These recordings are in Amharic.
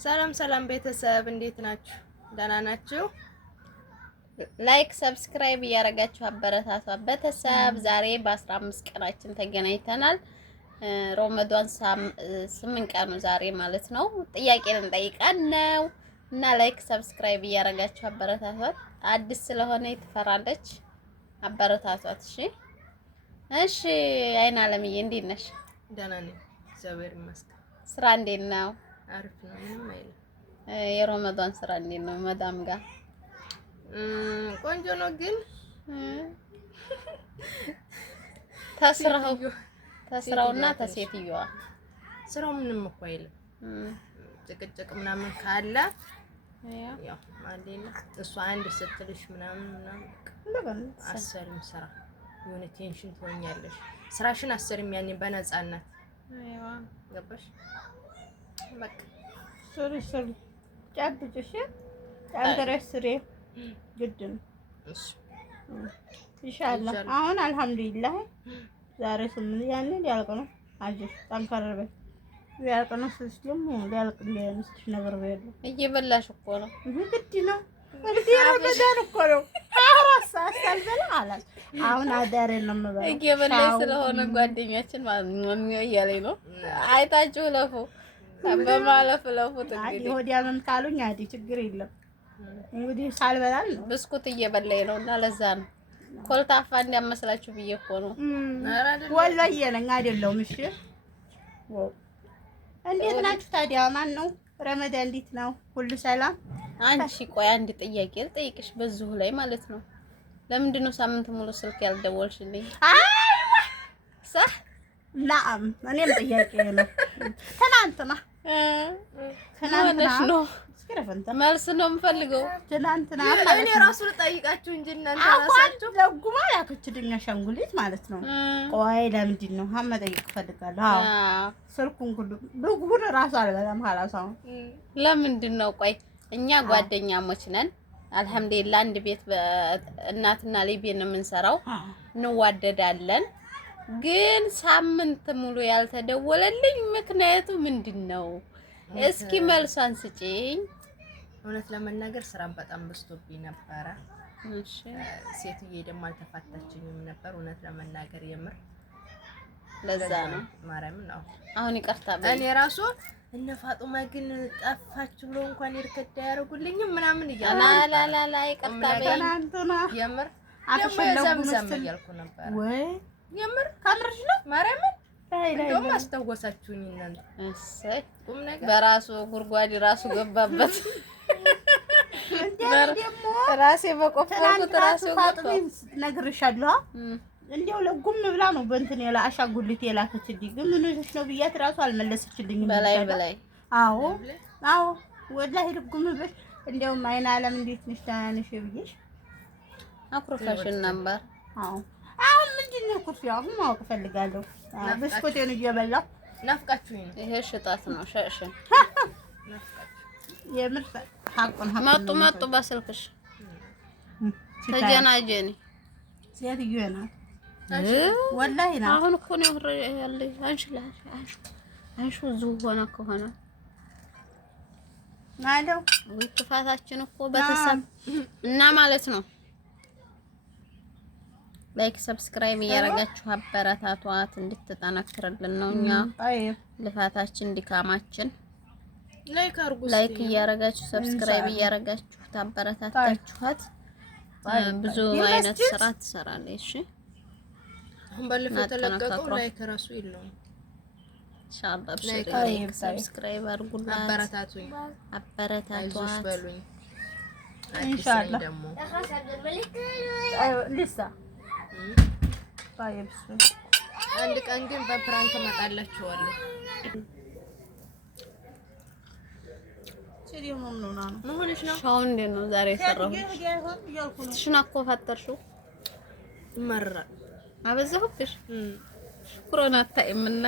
ሰላም ሰላም ቤተሰብ እንዴት ናችሁ? ደህና ናችሁ? ላይክ ሰብስክራይብ እያደረጋችሁ አበረታቷ ቤተሰብ። ዛሬ በ15 ቀናችን ተገናኝተናል። ሮመዳን 8 ቀኑ ዛሬ ማለት ነው። ጥያቄ ልንጠይቃን ነው እና ላይክ ሰብስክራይብ እያደረጋችሁ አበረታቷት። አዲስ ስለሆነ ትፈራለች፣ አበረታቷት። እሺ አይን አለምዬ እንዴት ነሽ? ደህና ነኝ እግዚአብሔር ይመስገን። ስራ እንዴት ነው? አሪፍ ነው፣ ምንም አይልም። የሮመዳን ስራ እንዴት ነው? መዳም ጋር ቆንጆ ነው። ግን ተስራውና ተሴትየዋ ስራው ምንም እኮ አይልም። ጭቅጭቅ ምናምን ካለ ያው ማለሌ እሷ አንድ ስትልሽ ምናምን አሰሪም ስራ የሆነ ቴንሽን ትሆኛለሽ። ስራሽን አሰሪም ያኔ በነፃነት ገባሽ? በቃ ሶሪ ጫብጭሽ አንተረስ ስሬ ግድ ነው። እሺ ኢንሻአላህ አሁን አልሐምዱሊላህ ዛሬ 8 ያኔ ሊያልቅ ነው። አጅሽ ጠንከረበ ሊያልቅ ነው። ደግሞ ሊያልቅ ለምስሽ ነበር በያለ እየበላሽ እኮ ነው። ግድ ነው እንዴ ረመዳን እኮ ነው። አራሳ አስተልበላ አላስ አሁን አዳሬ ነው የምበላው። እየበላሽ ስለሆነ ጓደኛችን ማለት ነው እያለኝ ነው። አይታችሁ ለፉ በማለፍ ለፉት እንግዲህ ሆዲያም ካሉኝ አዲ ችግር የለም። እንግዲህ ሳልበላል ነው ብስኩት እየበላኝ ነው እና ለዛ ነው ኮልታፋ እንዲያመስላችሁ ብዬ እኮ ነው። ወላሂ ነኝ አይደለም። እሺ እንዴት ናችሁ ታዲያ? ማን ነው ረመዳን እንዴት ነው? ሁሉ ሰላም? አንቺ ቆይ አንድ ጥያቄ ልጠይቅሽ በዚሁ ላይ ማለት ነው። ለምንድን ነው ሳምንት ሙሉ ስልክ ያልደወልሽልኝ? ሰህ ናም እኔም ጥያቄ ነው። ትናንትና ነው መልስ ነው የምፈልገው። ትናንትና እኔ ራሱ ልጠይቃችሁ እንጂ እናንተ ራሳችሁ ለጉማ ያከችድኛ ሸንጉሊት ማለት ነው። ቆይ ለምንድን ነው መጠየቅ ፈልጋለሁ። አዎ ስልኩን ሁሉ ልጉን ራሱ አልበላም ሐላሳው ለምንድን ነው? ቆይ እኛ ጓደኛሞች ነን አልሐምዱሊላህ። አንድ ቤት እናትና ልጅ ነው የምንሰራው፣ እንዋደዳለን። ግን ሳምንት ሙሉ ያልተደወለልኝ ምክንያቱ ምንድነው? እስኪ መልሷን ስጪኝ። እውነት ለመናገር ስራ በጣም በዝቶብኝ ነበረ። እሺ ሴትዬ ደግሞ አልተፋታችኝም ነበር እውነት ለመናገር የምር ለዛ ነው ማርያም ነው። አሁን ይቅርታ በይ። እኔ ራሱ እነ ፋጡማ ግን ጠፋች ብሎ እንኳን ይርከዳ ያደርጉልኝም ምናምን እያለ ላ ይቅርታ በይ። ትናንትና የምር አፈሸለጉ ዘም እያልኩ ነበር ወይ የምር ካምርሽ ነው ማርያም እንደውም አስታወሳችሁኝ እናንተ። እሰይ ቁም ነገር በራሱ ጉርጓድ ራሱ ገባበት። ደግሞ ራሴ በቆፈርኩት ራሱ ፋጥሚን ነግርሻለሁ። እንዴው ለጉም ብላ ነው በእንትን ያለ አሻጉልት የላከችልኝ። ግን ምን ሆነሽ ነው ብያት ራሱ አልመለሰችልኝም። በላይ አዎ ወላሂ ልጉም ብለሽ እንዴውም አይን አለም እንዴት ነሽ ታናነሽ ብዬሽ አኩርፈሽን ነበር። አሁን ምንድን ነው ኩርፊያው? አሁን ማወቅ ፈልጋለሁ። ብስኩቴን እየበላሁ ናፍቃችሁኝ ነው። ይሄ ሽጣት ነው ሸሽን የምር ሐቁን መጡ በስልክሽ ተጀናጀኒ ሴትዮ ናት ወላሂ ናት። አሁን እኮ ነው ያለኝ አንሹ ዙሆና ከሆነ ማለው ወይ ክፋታችን እኮ በተሰብ እና ማለት ነው። ላይክ ሰብስክራይብ እያደረጋችሁ አበረታቷት እንድትጠናክርልን ነው። እኛ ልፋታችን ድካማችን ላይክ እያደረጋችሁ ሰብስክራይብ እያደረጋችሁ ታበረታታችኋት ብዙ አይነት ስራ ትሰራለች። እሺ አሁን ባለፈው ተለቀቀው ላይክ ራሱ የለውም። ኢንሻአላህ ላይክ ሰብስክራይብ አድርጉላት፣ አበረታቷት በሉኝ ኢንሻአላህ ደግሞ ሊሳ ባይብስ አንድ ቀን ግን በፕራንክ መጣላችኋለሁ። ሲዲዮ ምኑና ነው ምን ሆነሽ ነው? ሻው እንዴ ነው ዛሬ የሰራው? ትሽና እኮ ፈጠርሽው መራ አበዛሁብሽ። ሽኩራን አታይምና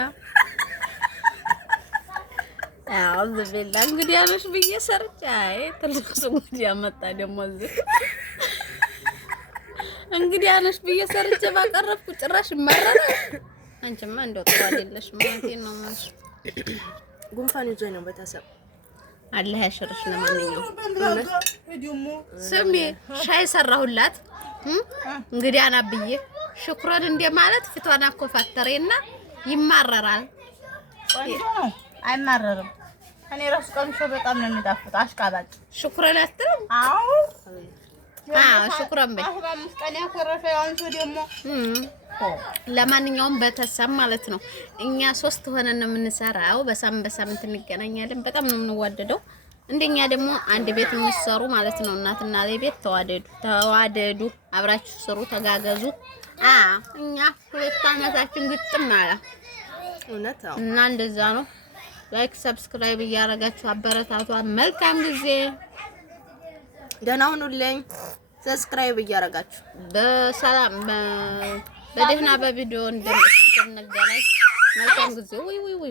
አውዝ ቢላ እንግዲህ ያለሽ ብዬ ሰርቼ አይ ትልቁ እንግዲህ ያመጣ ደግሞ እዚህ እንግዲህ አነሽ ብዬ ሰርቼ ባቀረብኩ ጭራሽ መረረ። አንቺማ እንደው ጥሩ አይደለሽ ማለት ነው ማለት ጉንፋን ይዞኝ ነው ቤተሰብ አላህ ያሽርሽ። ለማንኛውም ስሚ ሻይ ሰራሁላት እንግዲህ አናብዬ ሽኩረን እንደ ማለት ፊቷን አኮፋተሬና ይማረራል። አይማረርም። እኔ ራስ ቀምሾ በጣም ነው የሚጣፍጥ። አሽቃባጭ ሽኩረን አትልም? አዎ ሽኩረን በይ። 15 ቀን ያኮረፈ ያንሱ ደግሞ ለማንኛውም በተሰብ ማለት ነው እኛ 3 ሆነን ነው የምንሰራው። በሳምንት እንገናኛለን። በጣም ነው የምንዋደደው። እንደኛ ደግሞ አንድ ቤት የሚሰሩ ማለት ነው እናትና ለቤት ተዋደዱ፣ አብራችሁ ስሩ፣ ተጋገዙ። እኛ 2 አመታችን ግጥም አለ እውነት ነው እና እንደዛ ነው። ላይክ ሰብስክራይብ እያደረጋችሁ አበረታቷ። መልካም ጊዜ። ደህና ሁኑልኝ። ሰብስክራይብ እያደረጋችሁ በሰላም በደህና በቪዲዮ እንደምንገናኝ መልካም ጊዜ። ወይ